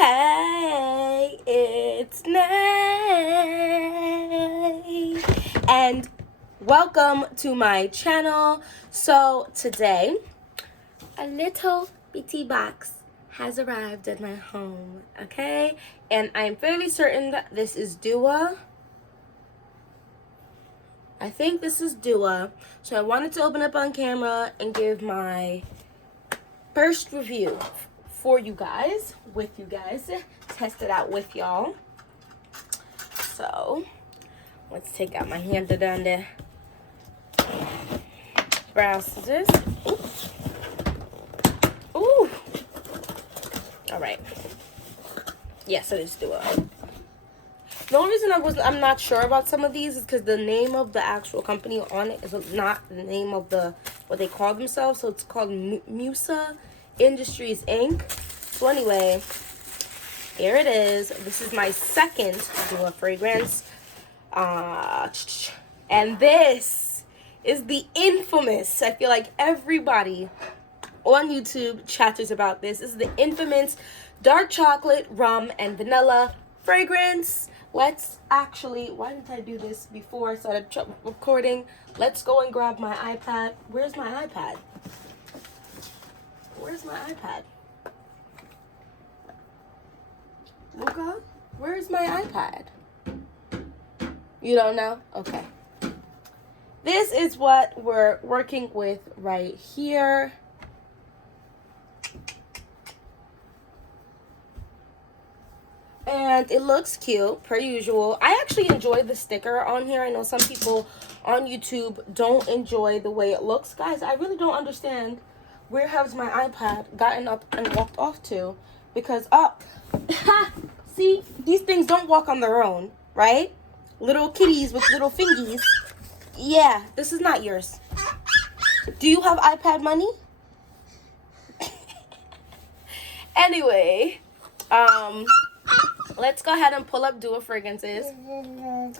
Hey, it's Nay, and welcome to my channel. So today, a little bitty box has arrived at my home, okay? And I'm fairly certain that this is Dua. I think this is Dua. So I wanted to open up on camera and give my first review for you guys, test it out with y'all. So let's take out my handy dandy brow scissors. Ooh. All right. Yes, it is Dua. The only reason I'm not sure about some of these is because the name of the actual company on it is not the name of what they call themselves. So it's called Musa Industries Inc. So anyway, here it is. This is my second Dua fragrance. And this is the infamous, I feel like everybody on YouTube chatters about this. This is the infamous dark chocolate, rum, and vanilla fragrance. Let's actually, why didn't I do this before I started recording? Let's go and grab my iPad. Where's my iPad? Where's my iPad? Luca, where's my iPad? You don't know? Okay. This is what we're working with right here. And it looks cute, per usual. I actually enjoy the sticker on here. I know some people on YouTube don't enjoy the way it looks. Guys, I really don't understand where has my iPad gotten up and walked off to. Because, see, these things don't walk on their own, right? Little kitties with little fingies. Yeah, this is not yours. Do you have iPad money? Anyway, let's go ahead and pull up Dua fragrances. And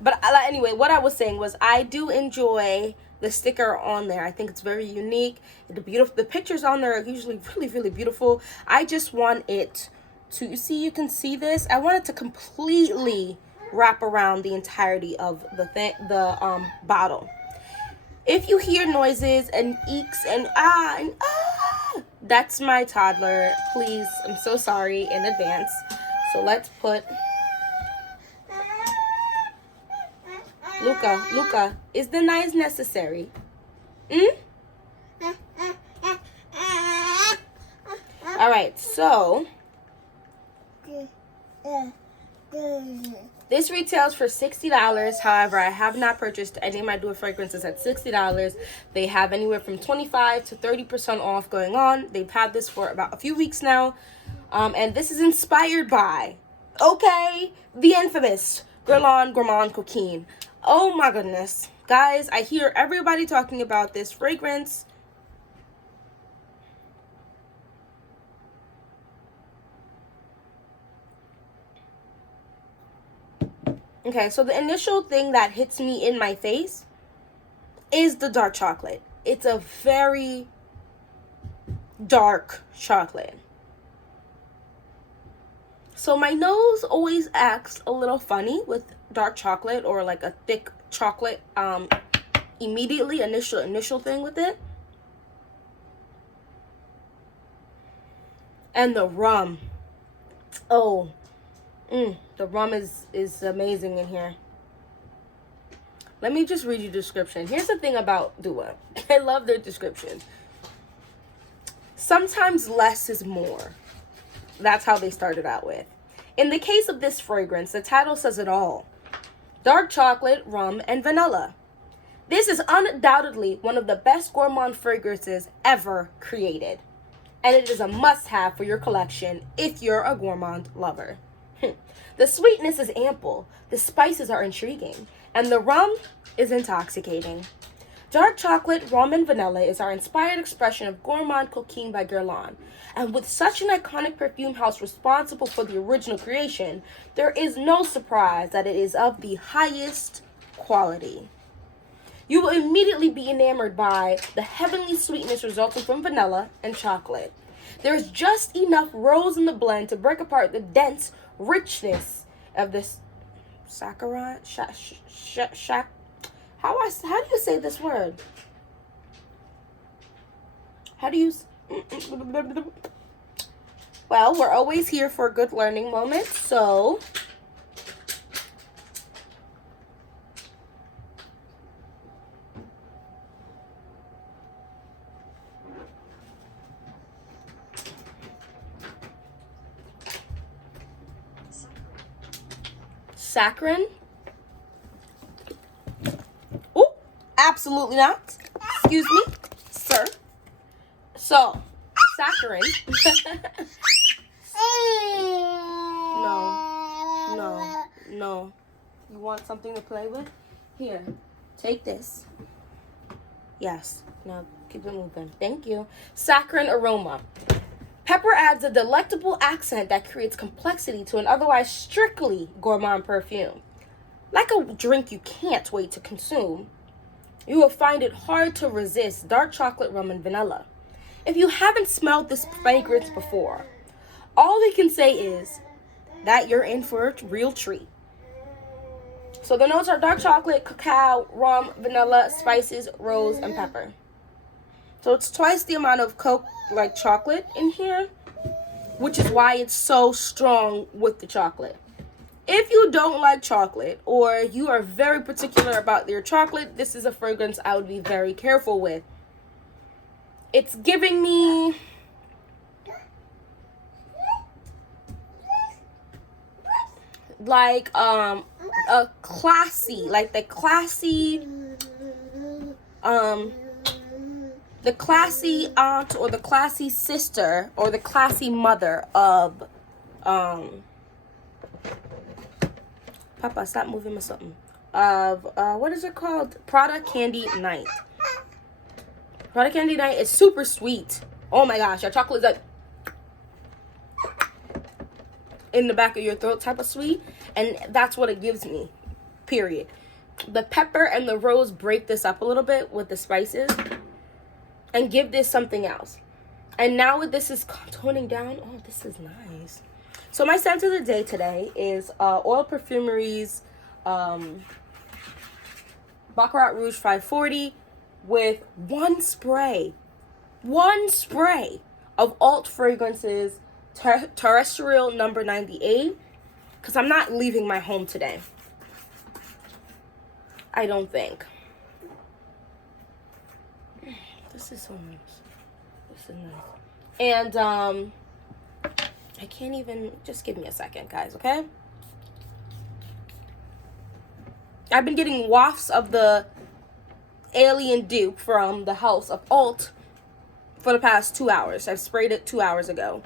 But anyway, what I was saying was I do enjoy the sticker on there. I think it's very unique. The pictures on there are usually really, really beautiful. I just want it to, you can see this. I want it to completely wrap around the entirety of the bottle. If you hear noises and eeks and that's my toddler. Please, I'm so sorry in advance. So let's put Luca, is the knives necessary? All right, so this retails for $60. However, I have not purchased any of my Dua fragrances at $60. They have anywhere from 25 to 30% off going on. They've had this for about a few weeks now. And this is inspired by, the infamous Guerlain Gourmand Coquine. Oh my goodness. Guys, I hear everybody talking about this fragrance. Okay, so the initial thing that hits me in my face is the dark chocolate. It's a very dark chocolate. So my nose always acts a little funny with dark chocolate or like a thick chocolate immediately, initial thing with it. And the rum. The rum is amazing in here. Let me just read you the description. Here's the thing about Dua. I love their description. Sometimes less is more. That's how they started out with. In the case of this fragrance, the title says it all. Dark chocolate, rum, and vanilla. This is undoubtedly one of the best gourmand fragrances ever created. And it is a must-have for your collection if you're a gourmand lover. The sweetness is ample, the spices are intriguing, and the rum is intoxicating. Dark chocolate, rum, and vanilla is our inspired expression of Gourmand Coquine by Guerlain. And with such an iconic perfume house responsible for the original creation, there is no surprise that it is of the highest quality. You will immediately be enamored by the heavenly sweetness resulting from vanilla and chocolate. There's just enough rose in the blend to break apart the dense richness of this saccharine. How do you say this word? How do you? Well, we're always here for a good learning moment, so. Saccharin? Oh, absolutely not. Excuse me, sir. So, saccharin. No. You want something to play with? Here, take this. Yes. Now keep it moving. Thank you. Saccharin aroma. Pepper adds a delectable accent that creates complexity to an otherwise strictly gourmand perfume. Like a drink you can't wait to consume, you will find it hard to resist dark chocolate, rum, and vanilla. If you haven't smelled this fragrance before, all we can say is that you're in for a real treat. So the notes are dark chocolate, cacao, rum, vanilla, spices, rose, and pepper. So it's twice the amount of chocolate in here, which is why it's so strong with the chocolate. If you don't like chocolate or you are very particular about your chocolate, this is a fragrance I would be very careful with. It's giving me like a classy, like the classy aunt or the classy sister or the classy mother of Papa, stop moving me something. Of what is it called? Prada Candy Night. Prada Candy Night is super sweet. Oh my gosh, your chocolate is like in the back of your throat type of sweet, and that's what it gives me. Period. The pepper and the rose break this up a little bit with the spices and give this something else. And now with this is toning down. Oh, this is nice. So my scent of the day today is Oil Perfumery's Baccarat Rouge 540 with one spray of Alt Fragrances Terrestrial number 98, because I'm not leaving my home today. I don't think. This is so nice. This is nice. And I can't even, just give me a second, guys, okay? I've been getting wafts of the Alien Dupe from the house of Alt for the past 2 hours. I've sprayed it 2 hours ago.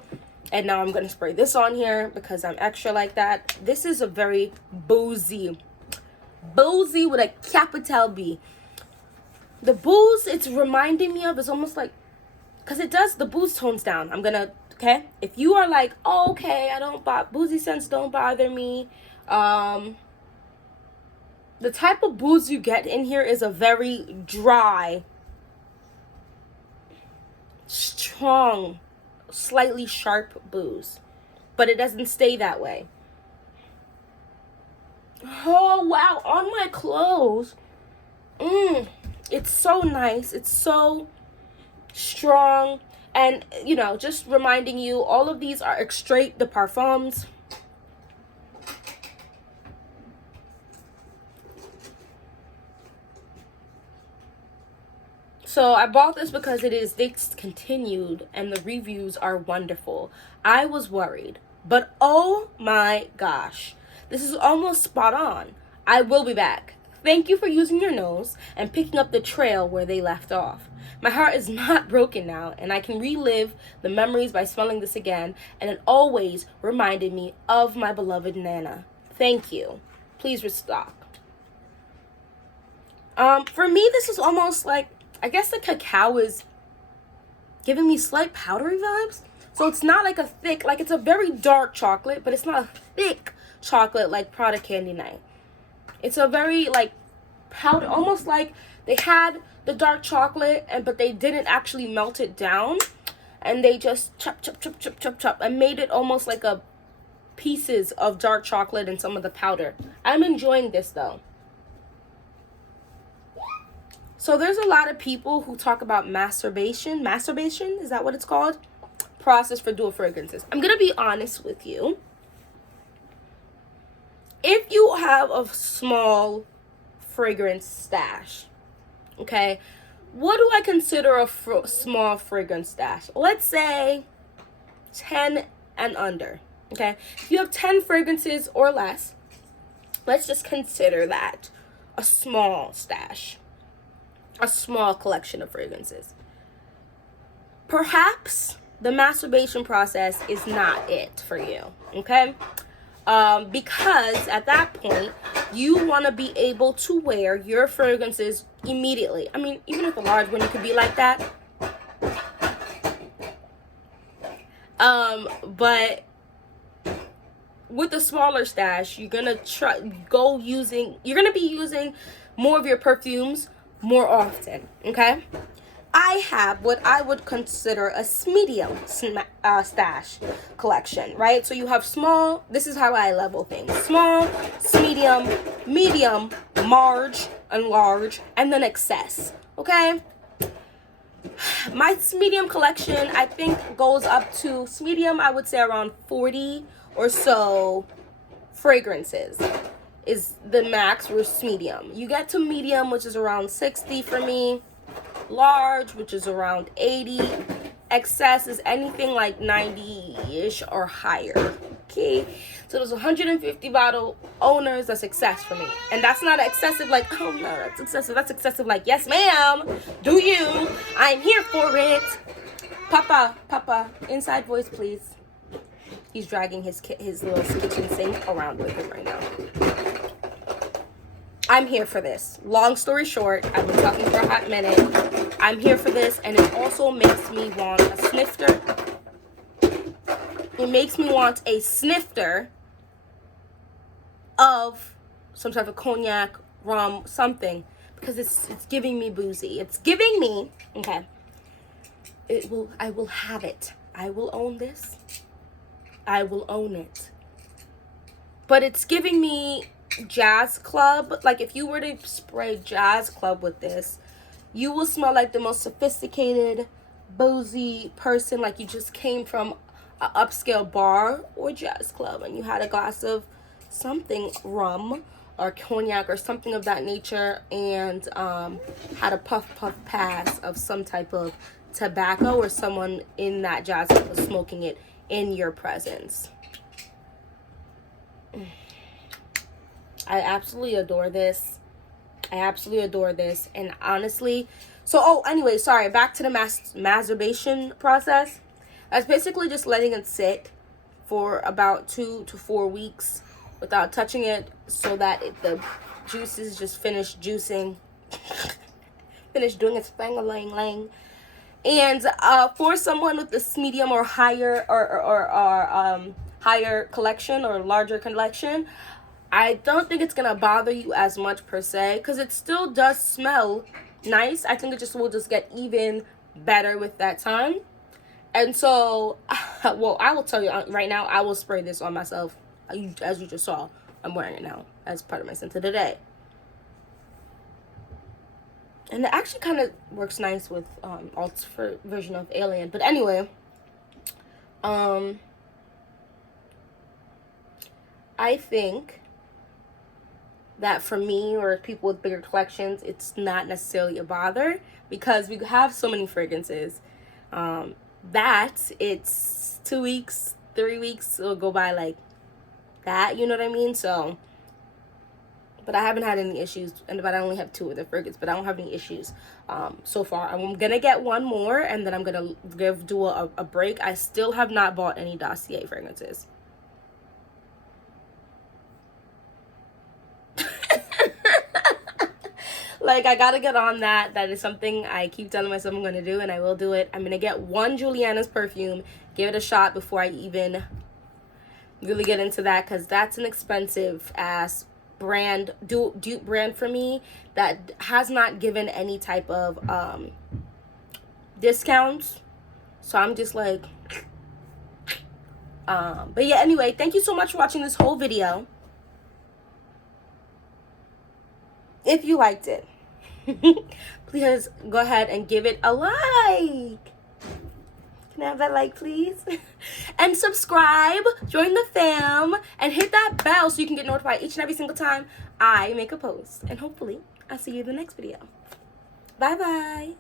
And now I'm going to spray this on here because I'm extra like that. This is a very boozy with a capital B. The booze it's reminding me of is almost like, because it does, the booze tones down. I'm going to, okay? If you are like, oh, okay, I don't, boozy scents don't bother me. The type of booze you get in here is a very dry, strong, slightly sharp booze, but it doesn't stay that way. Oh wow, on my clothes, it's so nice, it's so strong, and you know, just reminding you, all of these are extrait de parfums. So I bought this because it is discontinued and the reviews are wonderful. I was worried, but oh my gosh, this is almost spot on. I will be back. Thank you for using your nose and picking up the trail where they left off. My heart is not broken now, and I can relive the memories by smelling this again, and it always reminded me of my beloved Nana. Thank you. Please restock. For me, this is almost like, I guess the cacao is giving me slight powdery vibes. So it's not like a thick, like it's a very dark chocolate, but it's not a thick chocolate like Prada Candy Night. It's a very like powder, almost like They had the dark chocolate, but they didn't actually melt it down, and they just chop and made it almost like a pieces of dark chocolate and some of the powder. I'm enjoying this though. So there's a lot of people who talk about maceration, is that what it's called? Process for dual fragrances. I'm gonna be honest with you. If you have a small fragrance stash, okay, what do I consider a small fragrance stash? Let's say 10 and under, okay? If you have 10 fragrances or less, let's just consider that a small stash, a small collection of fragrances. Perhaps the maceration process is not it for you, okay? Because at that point, you want to be able to wear your fragrances immediately. I mean, even with a large one, it could be like that. But with a smaller stash, you're gonna you're gonna be using more of your perfumes more often, okay? I have what I would consider a medium stash collection, right? So you have small, this is how I level things. Small, medium, large, and large, and then excess, okay? My medium collection, I think, goes up to medium, I would say around 40 or so fragrances is the max for medium. You get to medium, which is around 60 for me. Large, which is around 80. Excess is anything like 90-ish or higher. Okay, so there's 150 bottle owners. That's excess for me, and that's not excessive like, oh no, that's excessive. That's excessive like, yes ma'am, do you, I'm here for it. Papa, inside voice please. He's dragging his little kitchen sink around with him right now. I'm here for this. Long story short, I've been talking for a hot minute. I'm here for this, and it also makes me want a snifter. It makes me want a snifter of some type of cognac, rum, something, because it's giving me boozy. It's giving me, okay, I will have it. I will own this. I will own it. But it's giving me jazz club. Like if you were to spray jazz club with this, you will smell like the most sophisticated, boozy person, like you just came from an upscale bar or jazz club and you had a glass of something, rum or cognac or something of that nature, and had a puff pass of some type of tobacco, or someone in that jazz club was smoking it in your presence. I absolutely adore this. And honestly, anyway, sorry, back to the maceration process. That's basically just letting it sit for about 2 to 4 weeks without touching it, so that the juices just finish juicing, finish doing its thing-a-lang-lang. And for someone with this medium or higher or higher collection or larger collection, I don't think it's gonna bother you as much per se, because it still does smell nice. I think it will just get even better with that time. And so, well, I will tell you right now, I will spray this on myself. As you just saw, I'm wearing it now as part of my scent of the day. And it actually kind of works nice with Alt's version of Alien. But anyway, I think that for me or people with bigger collections, it's not necessarily a bother, because we have so many fragrances that it's 2 weeks, 3 weeks will go by like that, you know what I mean? So, but I haven't had any issues, but I only have 2 of the fragrances, but I don't have any issues so far. I'm gonna get one more, and then I'm gonna do a break. I still have not bought any Dossier fragrances. Like, I gotta get on that. That is something I keep telling myself I'm gonna do, and I will do it. I'm gonna get one Juliana's perfume, give it a shot before I even really get into that, because that's an expensive ass dupe brand for me that has not given any type of discounts. So I'm just like, but yeah, anyway, thank you so much for watching this whole video. If you liked it, please go ahead and give it a like. Can I have that like, please? And subscribe, join the fam, and hit that bell so you can get notified each and every single time I make a post. And hopefully, I'll see you in the next video. Bye-bye.